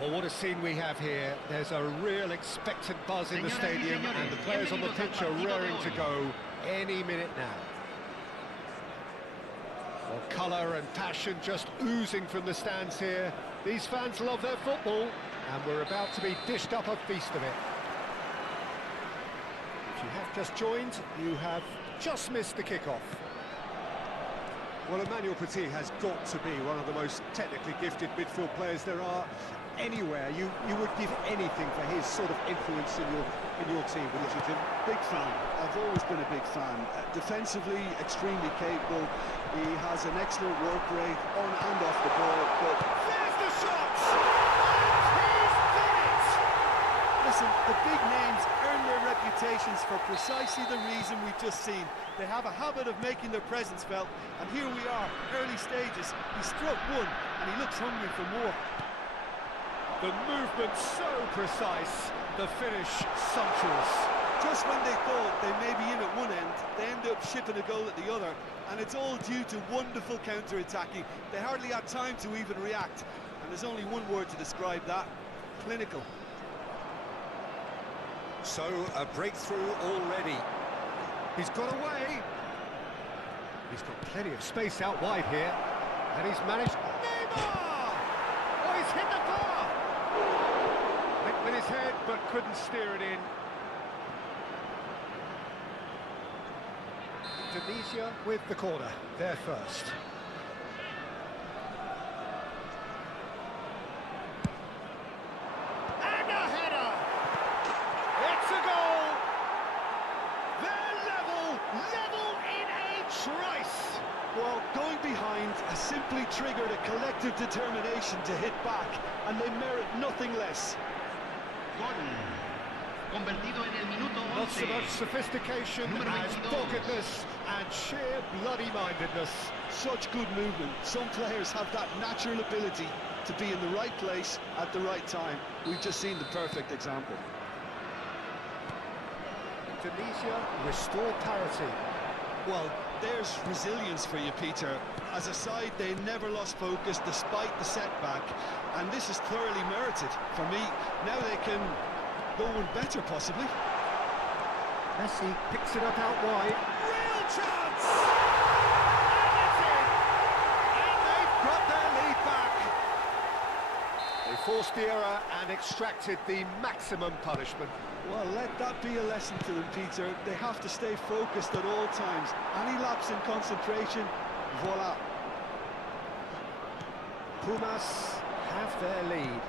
Well, what a scene we have here. There's a real expectant buzz in the stadium, and the players on the pitch are raring to go any minute now. Well, colour and passion just oozing from the stands here. These fans love their football, and we're about to be dished up a feast of it. If you have just joined, you have just missed the kickoff. Well, Emmanuel Petit has got to be one of the most technically gifted midfield players there are anywhere. You would give anything for his sort of influence in your team, wouldn't you, Tim? Big fan. I've always been a big fan. Defensively, extremely capable. He has an excellent work rate on and off the ball. But there's the shot! And he's done it! Listen, the big names earn their reputations for precisely the reason we've just seen. They have a habit of making their presence felt, and here we are, early stages. He struck one, and he looks hungry for more. The movement so precise, the finish sumptuous. Just when they thought they may be in at one end, they end up shipping a goal at the other, and it's all due to wonderful counter-attacking. They hardly had time to even react, and there's only one word to describe that: clinical. So, a breakthrough already. He's got away. He's got plenty of space out wide here, and he's managed... Neymar! Oh, he's hit the bar! Went with his head, but couldn't steer it in. Tunisia with the corner, there first. And a header! It's a goal! They're level in a trice! Well, going behind has simply triggered a collective determination to hit back, and they merit nothing less. Convertido en el minuto 11. Not so much sophistication as doggedness and sheer bloody-mindedness. Such good movement. Some players have that natural ability to be in the right place at the right time. We've just seen the perfect example. Tunisia restore parity. Well, there's resilience for you, Peter. As a side, they never lost focus despite the setback, and this is thoroughly merited. For me, now they can go one better, possibly. Messi picks it up out wide. Real chance! And that's it! And they've got their lead back. They forced the error and extracted the maximum punishment. Well, let that be a lesson to them, Peter. They have to stay focused at all times. Any lapse in concentration, voila. Pumas have their lead.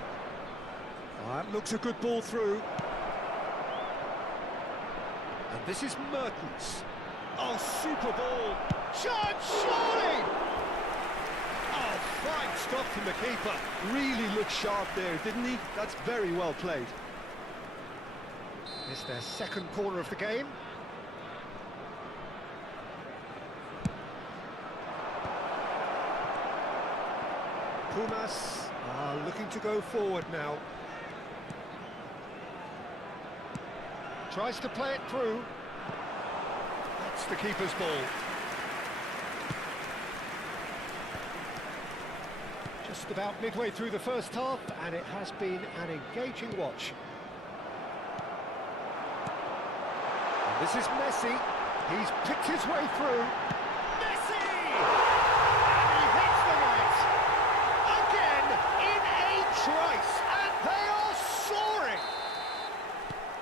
That looks a good ball through. And this is Mertens. Oh, super ball. Chance, surely! Oh, fine stop from the keeper. Really looked sharp there, didn't he? That's very well played. It's their second corner of the game. Pumas are looking to go forward now. Tries to play it through. That's the keeper's ball. Just about midway through the first half, and it has been an engaging watch. And this is Messi. He's picked his way through. Messi! And he hits the net. Again, in a trice. And they are soaring.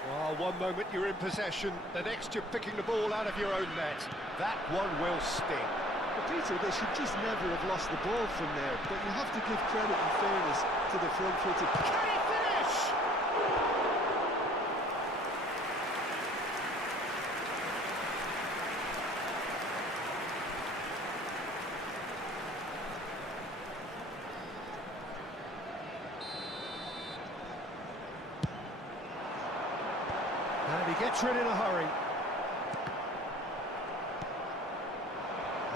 Well, one moment you're in possession, the next you're picking the ball out of your own net. That one will sting. But Peter, they should just never have lost the ball from there, but you have to give credit and fairness to the front-footed. Can he finish? And he gets rid in a hurry.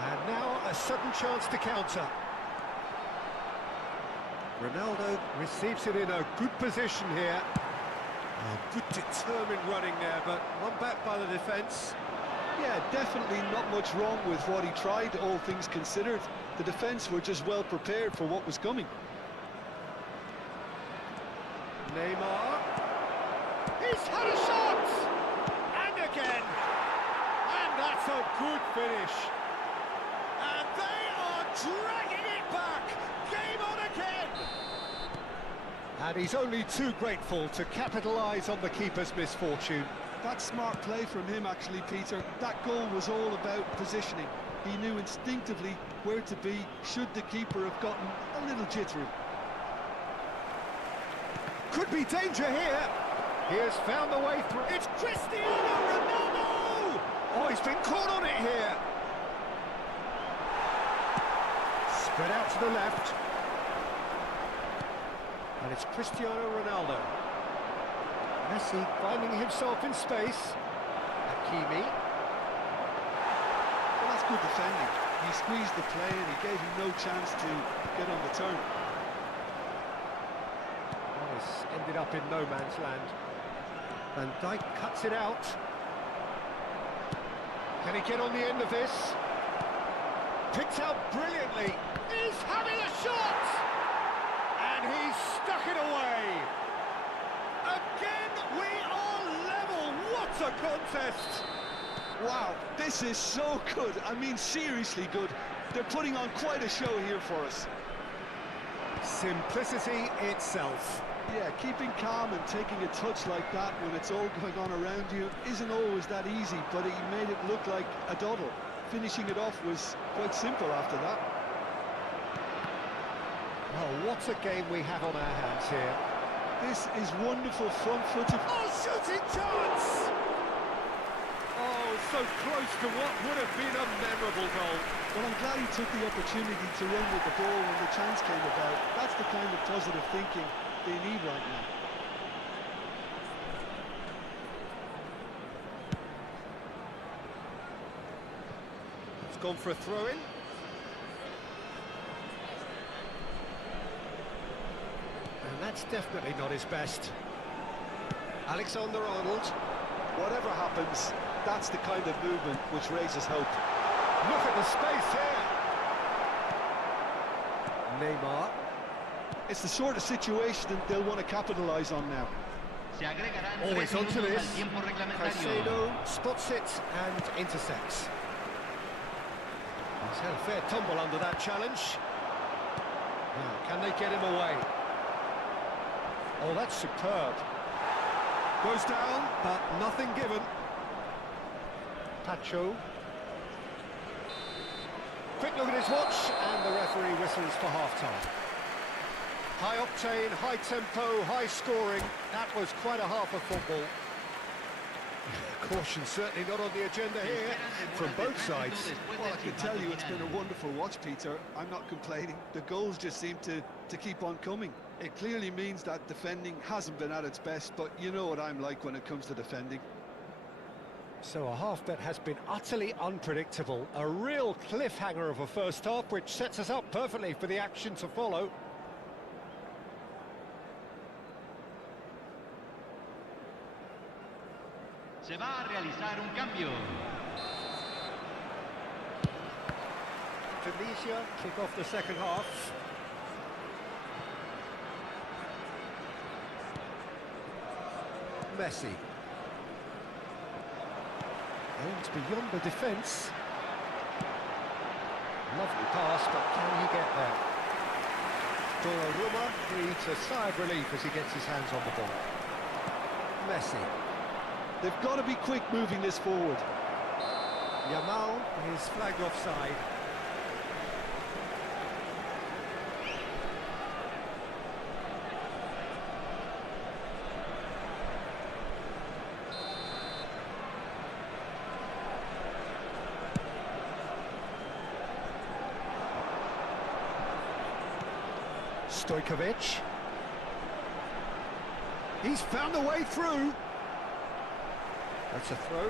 And now a sudden chance to counter. Ronaldo receives it in a good position here. Oh, good determined running there, but one back by the defence. Yeah, definitely not much wrong with what he tried, all things considered. The defence were just well prepared for what was coming. Neymar. He's had a shot! And again! And that's a good finish. And they are dragging it back! Game on again! And he's only too grateful to capitalise on the keeper's misfortune. That's smart play from him, actually, Peter. That goal was all about positioning. He knew instinctively where to be should the keeper have gotten a little jittery. Could be danger here. He has found the way through. It's Cristiano Ronaldo! Oh, he's been caught on it here. Spread out to the left. And it's Cristiano Ronaldo. Messi finding himself in space. Hakimi. Well, that's good defending. He squeezed the play and he gave him no chance to get on the turn. Oh, it's ended up in no man's land. Van Dijk cuts it out. Can he get on the end of this? Picked out brilliantly. He's having a shot! And he's stuck it away. Again, we are level. What a contest! Wow, this is so good. I mean, seriously good. They're putting on quite a show here for us. Simplicity itself. Yeah, keeping calm and taking a touch like that when it's all going on around you isn't always that easy, but he made it look like a doddle. Finishing it off was quite simple after that. Oh, what a game we have on our hands here. This is wonderful front-footed. Oh, shooting chance! Oh, so close to what would have been a memorable goal. Well, I'm glad he took the opportunity to run with the ball when the chance came about. That's the kind of positive thinking they need right now. It's gone for a throw-in. And that's definitely not his best. Alexander-Arnold. Whatever happens, that's the kind of movement which raises hope. Look at the space here. Neymar. It's the sort of situation that they'll want to capitalise on now. Always onto this. Caicedo spots it and intercepts. He's had a fair tumble under that challenge. Now, can they get him away? Oh, that's superb. Goes down, but nothing given. Pacho. Quick look at his watch, and the referee whistles for half-time. High octane, high tempo, high scoring. That was quite a half of football. Caution certainly not on the agenda here from both sides. Well, I can tell you it's been a wonderful watch, Peter. I'm not complaining. The goals just seem to keep on coming. It clearly means that defending hasn't been at its best, but you know what I'm like when it comes to defending. So a half that has been utterly unpredictable. A real cliffhanger of a first half, which sets us up perfectly for the action to follow. Se va a realizar un cambio. Tunisia kick off the second half. Messi. Aims beyond the defence. Lovely pass, but can he get there? Donnarumma breathes a sigh of relief as he gets his hands on the ball. Messi. They've got to be quick moving this forward. Yamal is flagged offside. Stojkovic. He's found a way through. That's a throw.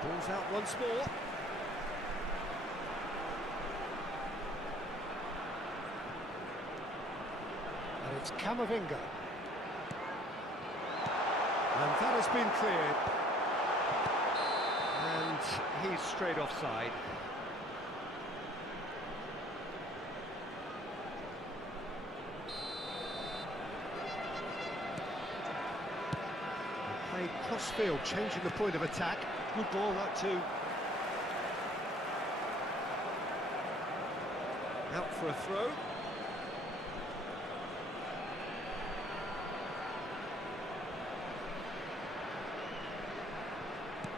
Ball's out once more. And it's Camavinga. And that has been cleared. And he's straight offside. Played cross-field, changing the point of attack. Good ball, that too. Out for a throw.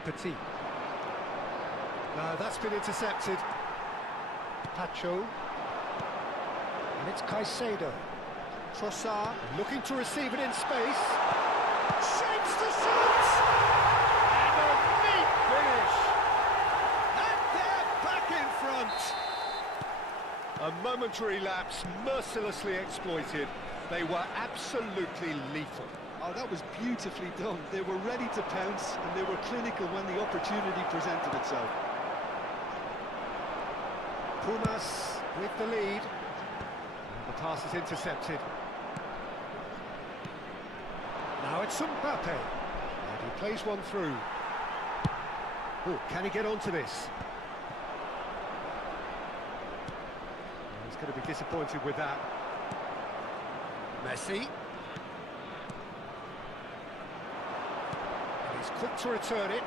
Petit. No, that's been intercepted. Pacho. And it's Caicedo. Trossard looking to receive it in space. Shapes the shot! And a neat finish! And they're back in front! A momentary lapse mercilessly exploited. They were absolutely lethal. Oh, that was beautifully done. They were ready to pounce, and they were clinical when the opportunity presented itself. Pumas with the lead. And the pass is intercepted. Now it's Mbappe. And he plays one through. Oh, can he get onto this? He's going to be disappointed with that. Messi. And he's quick to return it.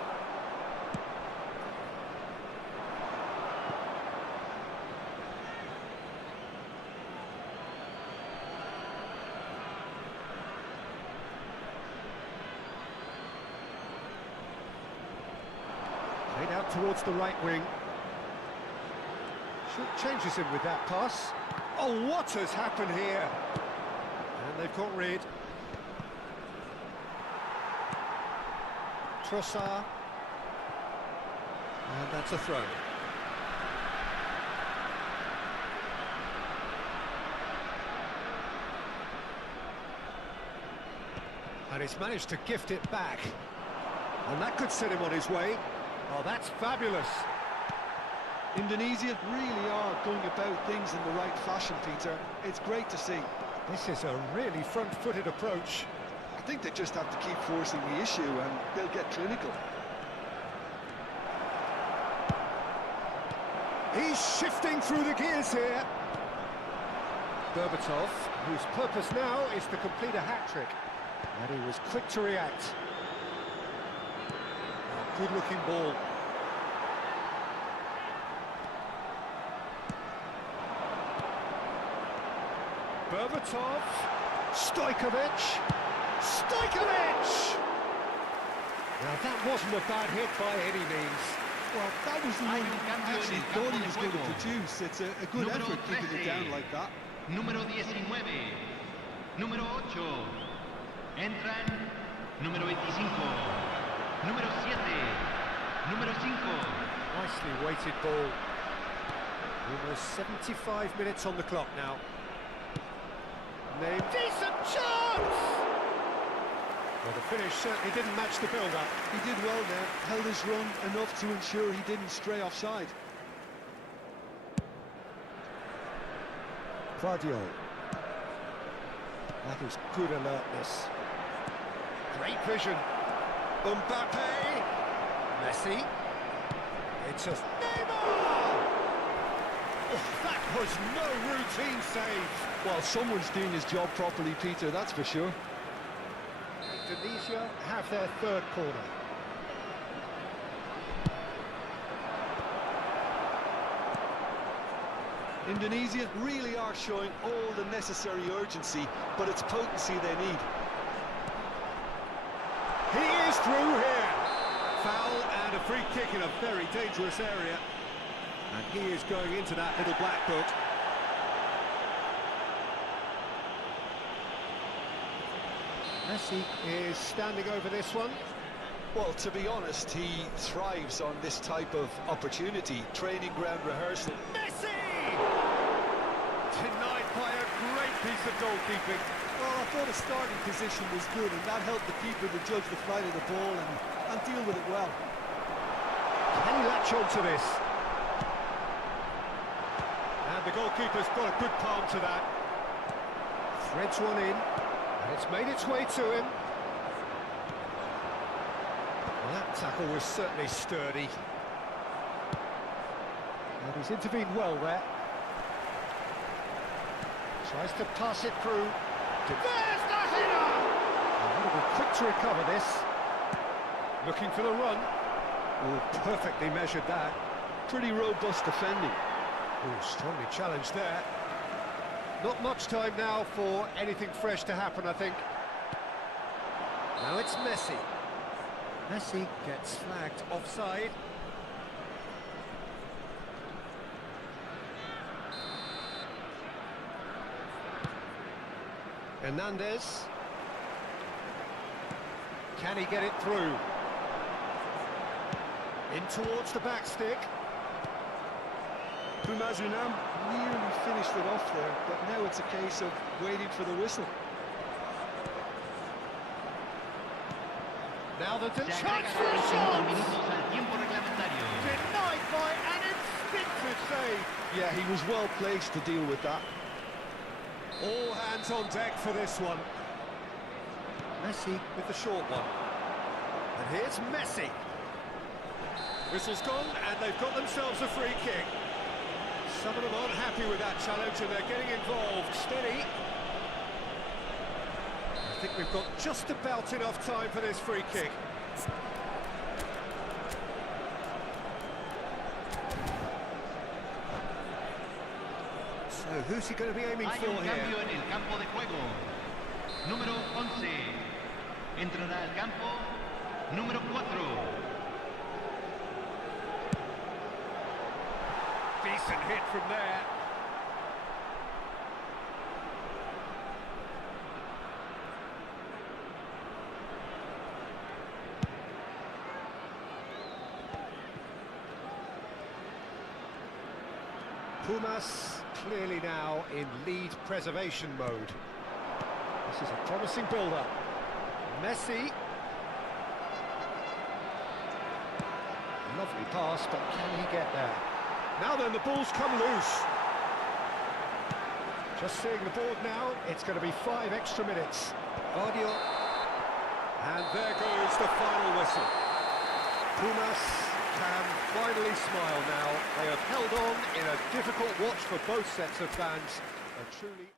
Played out towards the right wing. Changes him with that pass. Oh, what has happened here? And they've got rid. Trossard. And that's a throw. And he's managed to gift it back. And that could set him on his way. Oh, that's fabulous. Indonesia really are going about things in the right fashion, Peter. It's great to see. This is a really front-footed approach. I think they just have to keep forcing the issue and they'll get clinical. He's shifting through the gears here. Berbatov, whose purpose now is to complete a hat-trick. And he was quick to react. Oh, good-looking ball. Berbatov. Stojkovic. Stojkovic! Now that wasn't a bad hit by any means. Well, that was the one I actually thought he was going to produce. It's a good Número effort keeping it 13. down like that. Número 19. Número 8. Entran. Número 25. Número 7. Número 5. Nicely weighted ball. Almost 75 minutes on the clock now. Named decent chance! Well, the finish certainly didn't match the build-up. He did well there, held his run enough to ensure he didn't stray offside. Guardiola. That is good alertness. Great vision. Mbappe. Messi. It's a Neymar! Oh, that was no routine save. Well, someone's doing his job properly, Peter, that's for sure. Indonesia have their third corner. Indonesia really are showing all the necessary urgency, but it's potency they need. He is through here. Foul and a free kick in a very dangerous area. And he is going into that little black book. Messi is standing over this one. Well, to be honest, he thrives on this type of opportunity, training ground rehearsal. Messi! Denied by a great piece of goalkeeping. Well, I thought his starting position was good, and that helped the keeper to judge the flight of the ball and deal with it well. Can he latch on to this? And the goalkeeper's got a good palm to that. Threads one in, and it's made its way to him. Well, that tackle was certainly sturdy. And he's intervened well there. Tries to pass it through. There's the header! And he'll be quick to recover this. Looking for the run. Oh, perfectly measured that. Pretty robust defending. Oh, strongly challenged there. Not much time now for anything fresh to happen, I think. Now it's Messi. Messi gets flagged offside. Hernandez. Can he get it through? In towards the back stick. Pumas Unam nearly finished it off there, but now it's a case of waiting for the whistle. Now the Se chance agrega for a 5 shot! minutos al tiempo reglamentario. Denied by an instinctive save. Yeah, he was well placed to deal with that. All hands on deck for this one. Messi with the short one. And here's Messi. Whistle's gone, and they've got themselves a free kick. Some of them aren't happy with that challenge, and they're getting involved. Steady. I think we've got just about enough time for this free kick. So, who's he going to be aiming Hay for un here? cambio en el campo de juego. Número 11. Entrará al campo. Número 4. Decent hit from there. Pumas clearly now in lead preservation mode. This is a promising build-up. Messi. Lovely pass, but can he get there? Now then, the ball's come loose. Just seeing the board now, it's going to be 5 extra minutes. Guardiola. And there goes the final whistle. Pumas can finally smile now. They have held on in a difficult watch for both sets of fans. A truly...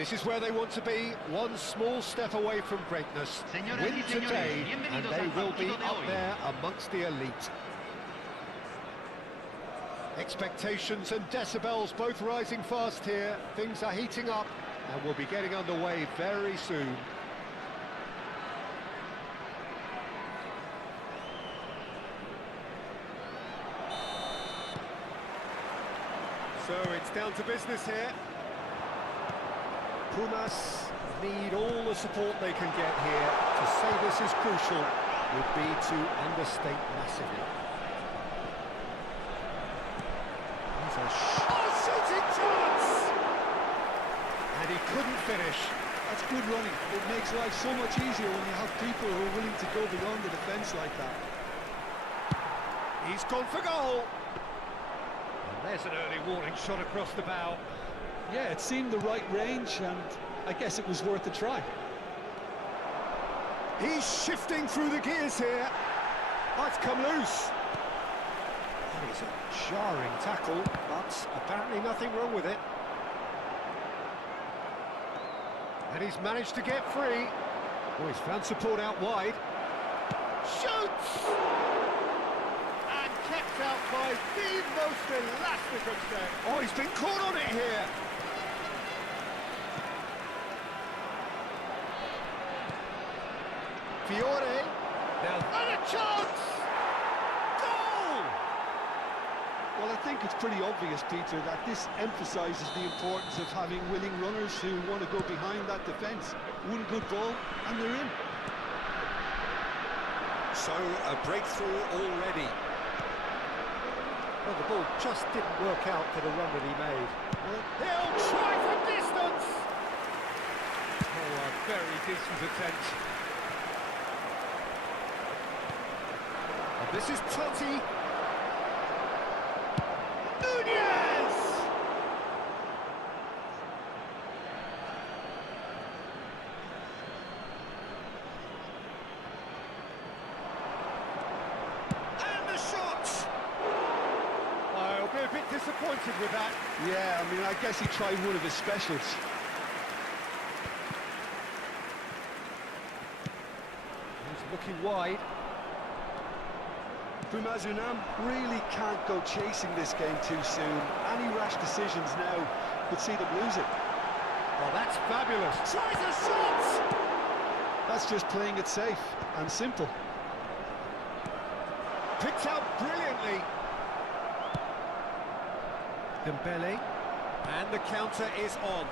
This is where they want to be, one small step away from greatness. Señoras Win y señores, today, and bienvenidos they al will be partido de up hoy. there amongst the elite. Expectations and decibels both rising fast here. Things are heating up, and we'll be getting underway very soon. So it's down to business here. Pumas need all the support they can get here. To say this is crucial would be to understate massively. Here's a shooting chance! And he couldn't finish. That's good running. It makes life so much easier when you have people who are willing to go beyond the defence like that. He's gone for goal. And there's an early warning shot across the bow. Yeah, it seemed the right range, and I guess it was worth a try. He's shifting through the gears here. That's come loose. That is a jarring tackle, but apparently nothing wrong with it. And he's managed to get free. Oh, he's found support out wide. Shoots! And kept out by the most elastic of them. Oh, he's been caught on it here. Fiore. Now, and a chance! Goal! Well, I think it's pretty obvious, Peter, that this emphasises the importance of having willing runners who want to go behind that defence. One good ball, and they're in. So, a breakthrough already. Well, the ball just didn't work out for the run that he made. Well, He'll try for distance! Oh, a very decent attempt. And this is Totti. Nunez! And the shot! I'll be a bit disappointed with that. Yeah, I mean, I guess he tried one of his specials. He's looking wide. Pumas really can't go chasing this game too soon. Any rash decisions now could see them lose it. Oh, that's fabulous. Tries a shot! That's just playing it safe and simple. Picked out brilliantly. Dembele. and the counter is on.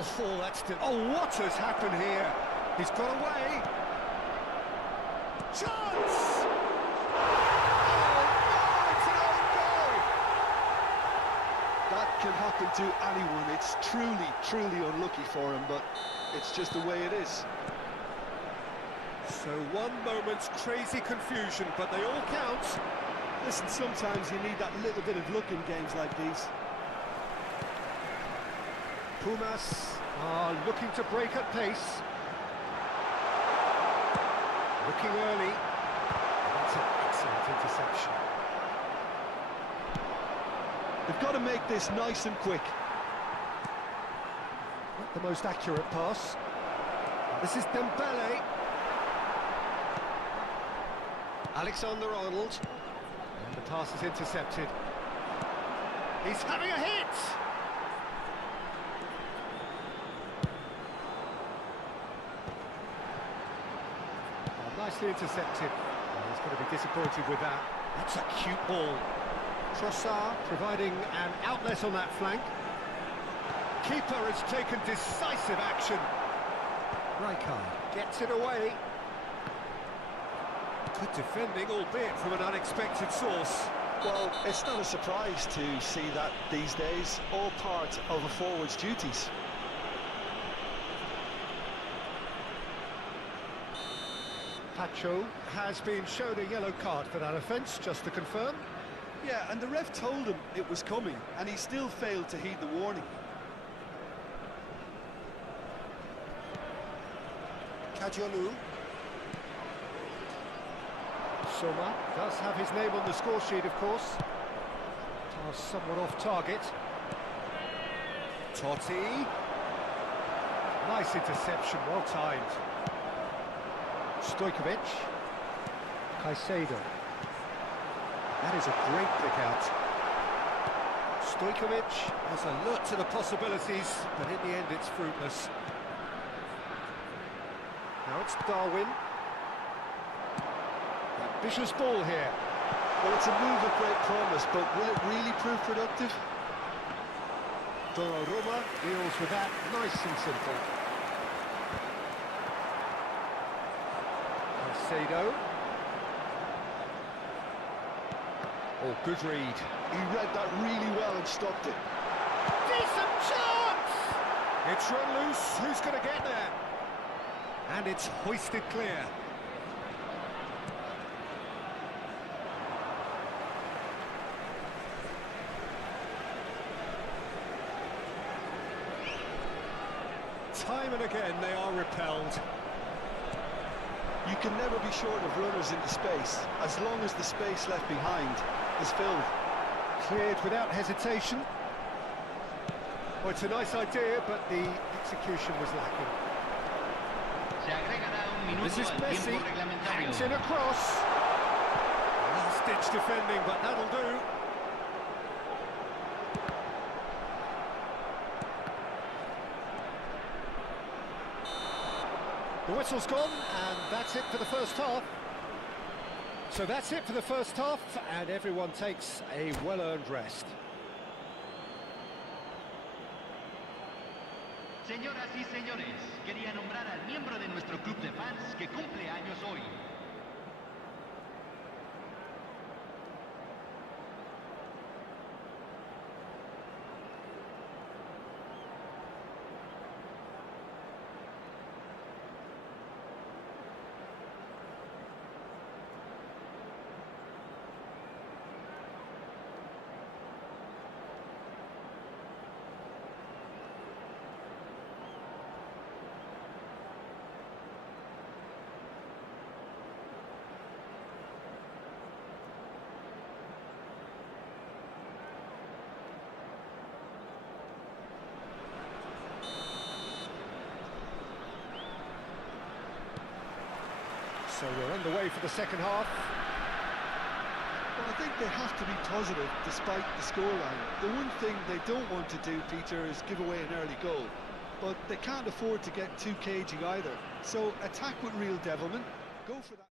Oh, that's... Oh, what has happened here? He's got away. Chance! Oh, no, it's an own goal! That can happen to anyone. It's truly unlucky for him, but it's just the way it is. So one moment's crazy confusion, but they all count. Listen, sometimes you need that little bit of luck in games like these. Pumas are looking to break at pace. Looking early. That's an excellent interception. They've got to make this nice and quick. Not the most accurate pass. This is Dembele. Alexander-Arnold. And the pass is intercepted. He's having a hit! Oh, nicely intercepted. Oh, he's going to be disappointed with that. That's a cute ball. Trossard providing an outlet on that flank. Keeper has taken decisive action. Rijkaard gets it away. Good defending, albeit from an unexpected source. Well, it's not a surprise to see that these days, all part of a forward's duties. Pacho has been shown a yellow card for that offence, just to confirm. Yeah, and the ref told him it was coming, and he still failed to heed the warning. Kajolu. Soma does have his name on the score sheet, of course. Pass somewhat off target. Totti. Nice interception, well timed. Stojkovic. Caicedo. That is a great pick out. Stojkovic was alert to the possibilities, but in the end it's fruitless. Now it's Darwin. Ambitious ball here. Well, it's a move of great promise, but will it really prove productive? Donnarumma deals with that nice and simple. Caicedo. Oh, good read. He read that really well and stopped it. Decent chance! It's run loose. Who's going to get there? And it's hoisted clear. Time and again they are repelled. You can never be short of runners into space, as long as the space left behind is filled. Cleared without hesitation. Well, it's a nice idea, but the execution was lacking. Se agregará un minuto This is al Messi, tiempo reglamentario. hangs in across. Last-ditch defending, but that'll do. The whistle's gone, and that's it for the first half. So that's it for the first half, and everyone takes a well-earned rest. Señoras y señores, quería nombrar al miembro de nuestro club de fans que cumple años hoy. So we're underway for the second half. Well, I think they have to be positive despite the scoreline. The one thing they don't want to do, Peter, is give away an early goal. But they can't afford to get too cagey either. So attack with real devilment, go for that.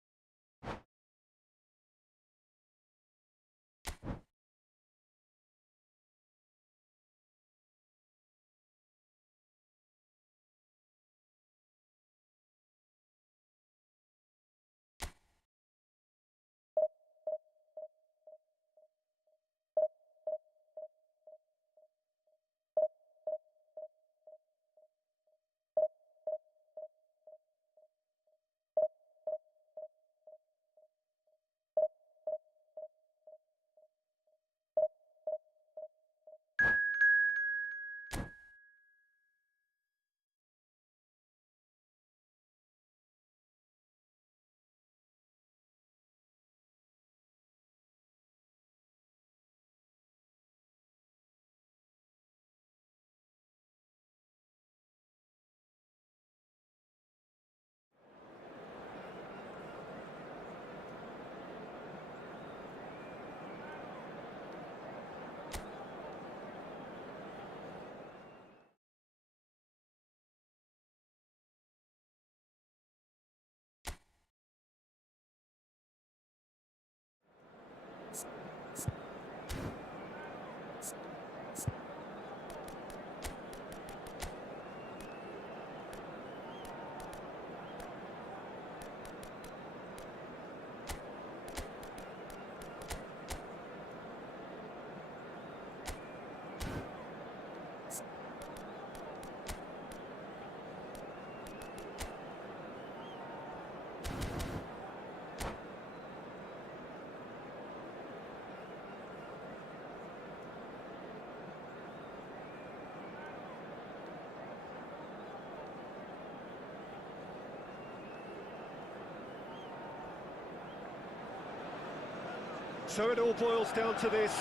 So it all boils down to this.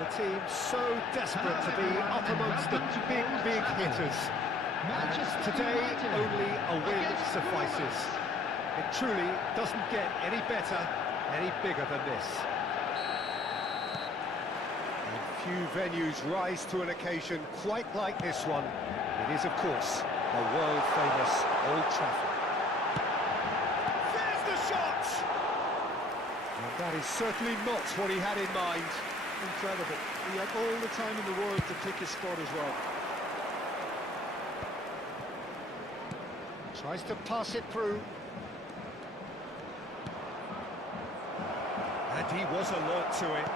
The team so desperate to be up amongst the big hitters. And today, only a win suffices. It truly doesn't get any better, any bigger than this. And few venues rise to an occasion quite like this one. It is, of course, the world-famous Old Trafford. There's the shot! And that is certainly not what he had in mind. Incredible. He had all the time in the world to pick his spot as well. Tries to pass it through. And he was alert to it.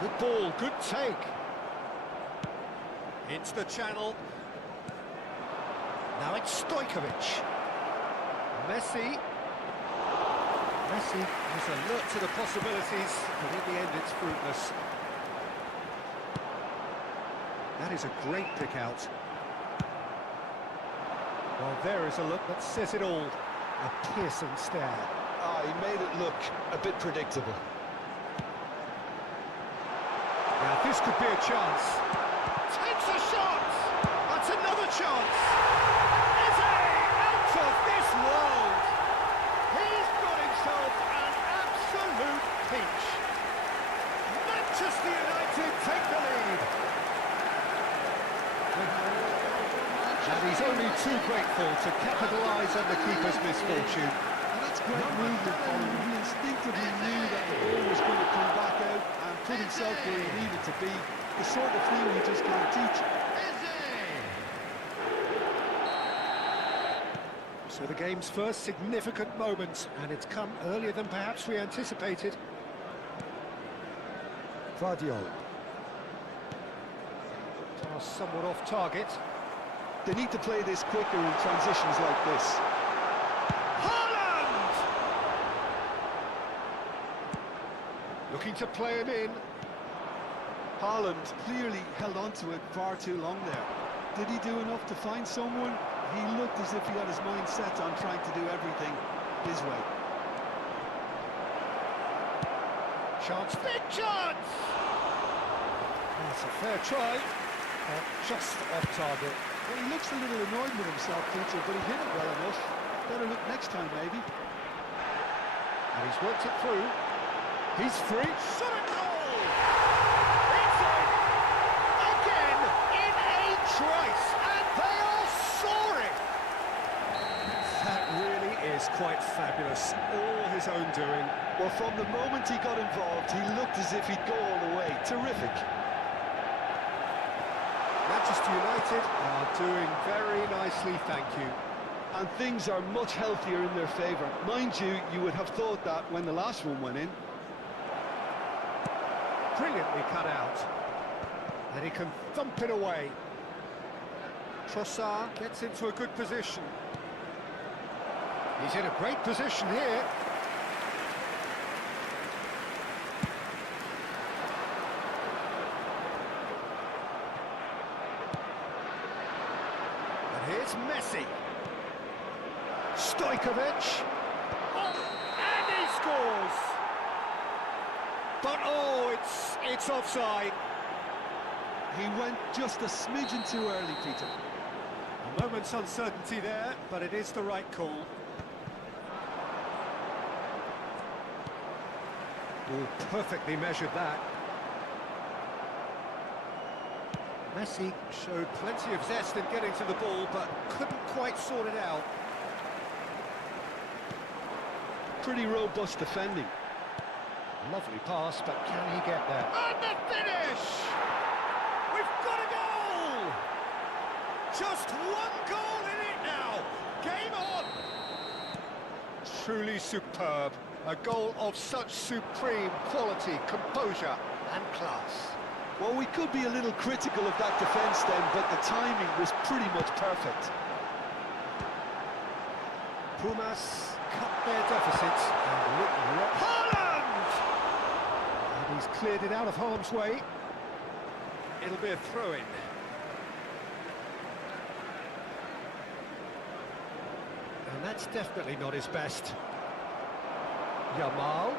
Good ball, good take. Into the channel. Now it's Stojkovic. Messi was alert to the possibilities, but in the end it's fruitless. That is a great pick out. Well, there is a look that says it all. A piercing stare. He made it look a bit predictable. Now this could be a chance. Takes a shot! That's another chance! Is he out of this world? He's got himself an absolute pinch. Manchester United take the lead. And he's only too grateful to capitalise on the keeper's misfortune. And that's great movement for him. He instinctively knew that the ball was going to come back out and put himself where he needed to be. The sort of thing you just can't teach. So the game's first significant moment, and it's come earlier than perhaps we anticipated. Vardiol. Pass somewhat off target. They need to play this quicker in transitions like this. Haaland! Looking to play him in. Haaland clearly held on to it far too long there. Did he do enough to find someone? He looked as if he had his mind set on trying to do everything his way. Chance. Big chance! That's a fair try. Just off target. Well, he looks a little annoyed with himself, Peter, but he hit it well enough. Better look next time, maybe. And he's worked it through. He's free. Shot a goal! It's in! Again, in a trice, and they are soaring! That really is quite fabulous. All his own doing. Well, from the moment he got involved, he looked as if he'd go all the way. Terrific. Manchester United are doing very nicely, thank you. And things are much healthier in their favour. Mind you, you would have thought that when the last one went in. Brilliantly cut out. And he can thump it away. Trossard gets into a good position. He's in a great position here. And here's Messi. Stojkovic. And he scores! But oh, it's offside. He went just a smidgen too early, Peter. A moment's uncertainty there, but it is the right call. Oh, perfectly measured that. Messi showed plenty of zest in getting to the ball, but couldn't quite sort it out. Pretty robust defending. Lovely pass, but can he get there? And the finish! We've got a goal! Just one goal in it now! Game on! Truly superb. A goal of such supreme quality, composure and class. Well, we could be a little critical of that defence then, but the timing was pretty much perfect. Pumas cut their deficit and look Haaland! and he He's cleared it out of harm's way. It'll be a throw-in. And that's definitely not his best. Yamal.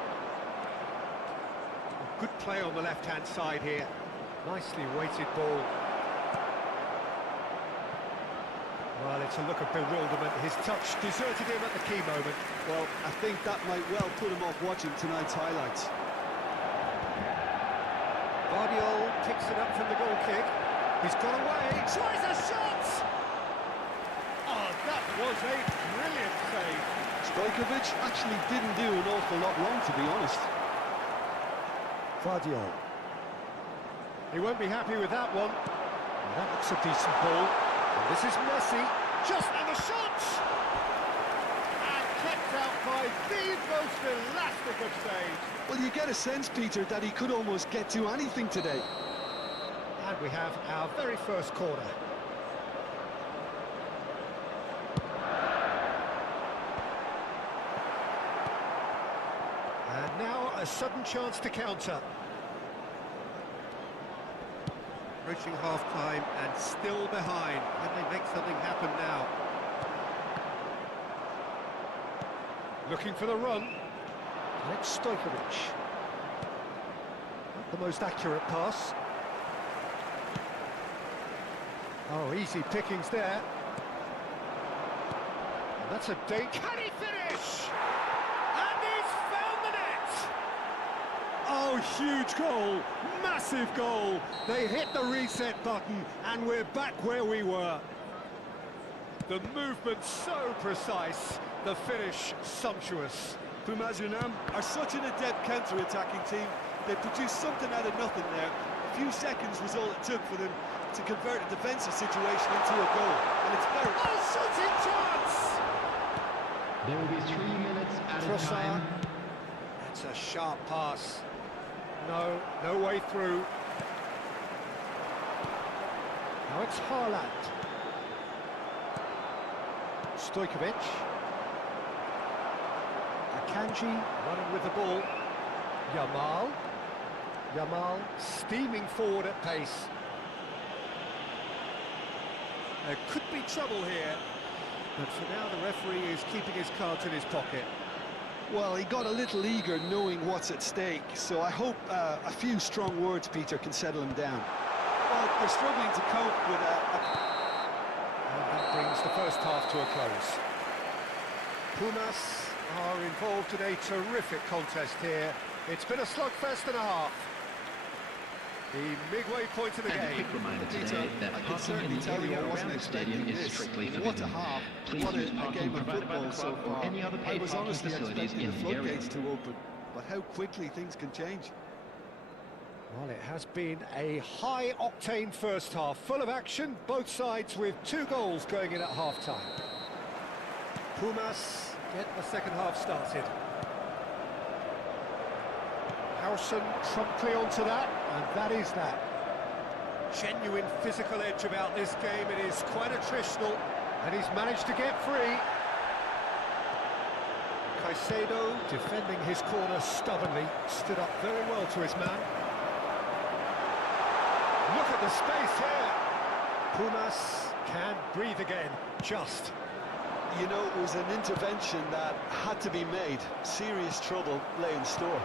Good play on the left-hand side here. Nicely weighted ball. Well, it's a look of bewilderment. His touch deserted him at the key moment. Well, I think that might well put him off watching tonight's highlights. Guardiola picks it up from the goal kick. He's got away. Tries a shot! Oh, that was a brilliant save. Stojkovic actually didn't do an awful lot wrong, to be honest. Guardiola. He won't be happy with that one. And that looks a decent ball. And this is Messi. Just and the shot! And kept out by the most elastic of saves. Well, you get a sense, Peter, that he could almost get to anything today. And we have our very first corner. And now a sudden chance to counter. Reaching half-time and still behind. Can they make something happen now? Looking for the run. It's Stojkovic. Not the most accurate pass. Oh, easy pickings there. And that's a date. Can he finish? And he's found the net! Oh, huge goal! Massive goal! They hit the reset button, and we're back where we were. The movement so precise, the finish sumptuous. Pumas Unam are such an adept counter-attacking team. They produced something out of nothing there. A few seconds was all it took for them to convert a defensive situation into a goal. And it's very... Oh, shooting chance! There will be 3 minutes added time. That's a sharp pass. No way through. Now it's Haaland. Stojkovic. Akanji running with the ball. Yamal steaming forward at pace. There could be trouble here, but for now the referee is keeping his cards in his pocket. Well, he got a little eager knowing what's at stake, so I hope a few strong words, Peter, can settle him down. Well, they're struggling to cope with And that brings the first half to a close. Pumas are involved in a terrific contest here. It's been a slugfest and a half. The midway point of the And a game. quick reminder today that I can parking certainly in the tell you area I wasn't around the stadium expecting is this. strictly What a forbidden. half. Please What use a parking game of provided by football the so club or far. any other I paid was parking honestly facilities expecting in the the area. floodgates to open, but how quickly things can change. Well, it has been a high-octane first half, full of action, both sides with 2 goals going in at half-time. Pumas get the second half started. Harrison promptly onto that, and that is that. Genuine physical edge about this game. It is quite attritional, and he's managed to get free. Caicedo, defending his corner stubbornly, stood up very well to his man. Look at the space here. Pumas can breathe again, just. You know, it was an intervention that had to be made. Serious trouble lay in store.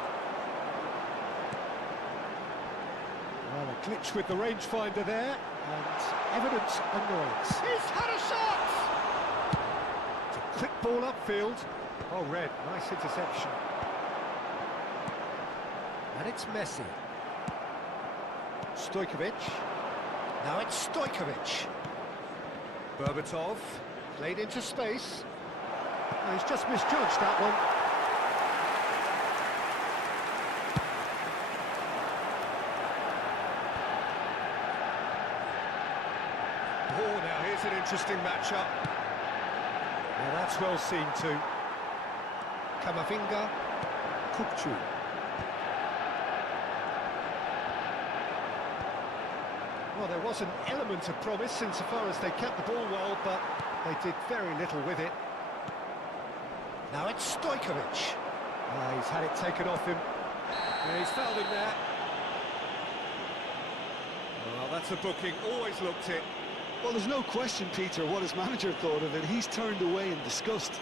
Well, a glitch with the rangefinder there, and evident annoyance. He's had a shot! It's a quick ball upfield. Oh, Red, nice interception. And it's Messi. Stojkovic. Now it's Stojkovic. Berbatov, played into space. Oh, he's just misjudged that one. Oh, now here's an interesting matchup. Now that's well seen too. Camavinga, Kupchu. Well, there was an element of promise insofar as they kept the ball well, but they did very little with it. Now it's Stojkovic. He's had it taken off him. Yeah, he's fouled him there. That's a booking, always looked it. Well, there's no question, Peter, what his manager thought of it. He's turned away in disgust.